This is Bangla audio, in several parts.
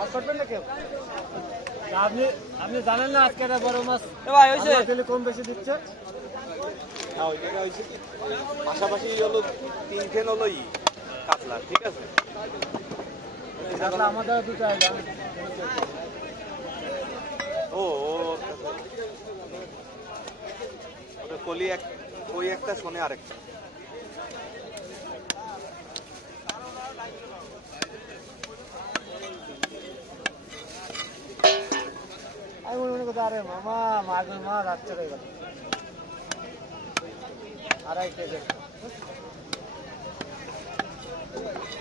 আর করবেন না কেউ? আপনি আপনি জানেন না আজকে একটা বড় মাছ ভাই হইছে দিলে কম বেশি দিচ্ছে? হ্যাঁ ওই জায়গায় হয়েছে কি পাশাপাশি হলো 3 ফেন হলো কাতলা, ঠিক আছে? আসলে আমাদের দুটো আইলা ও ও ওটা কলি এক, ওই একটা শোনে আরেকটা। আমি মনে করতে আরে মামা মাগুর মাছ আসছে হয়ে গেল 2.5 কেজি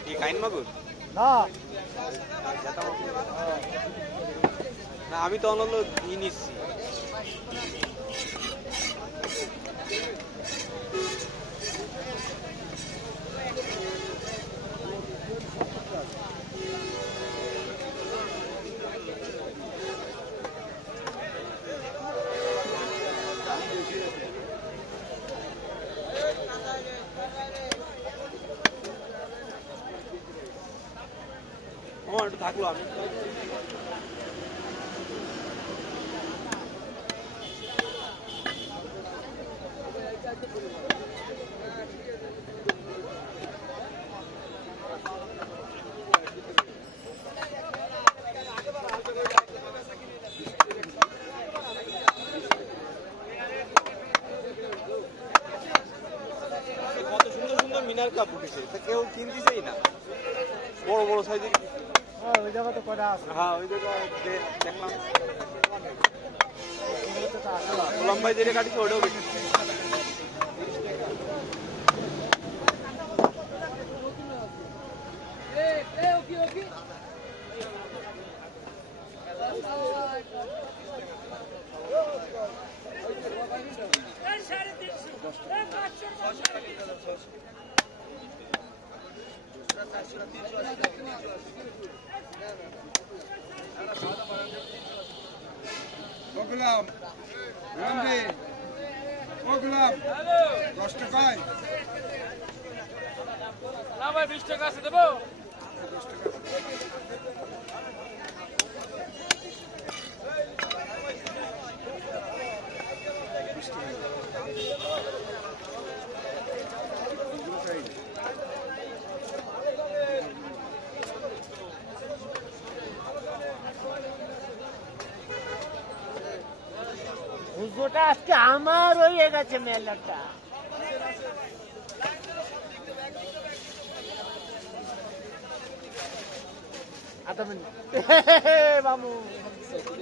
কি কাইন মাগুর? না জেতা মাগুর? না আমি তো অনল ই নিচ্ছি। আমার একটু থাকলো আমি কত সুন্দর সুন্দর মিনার কাপ উঠেছে, তা কেউ কিনতেছেই না। বড় বড় সাইজের। ওই জায়গা তো কটা আছে হ্যাঁ ওই জায়গায় দেখলাম গোলাম ভাই যেটা কাটিছে ওটাও বেশি। গোলাম রামজি ও গোলাম 10 টাকায় না ভাই 20 টাকা আছে দেবো। হুজুরটা আজকে আমার হয়ে গেছে মেলাটা আদা মামু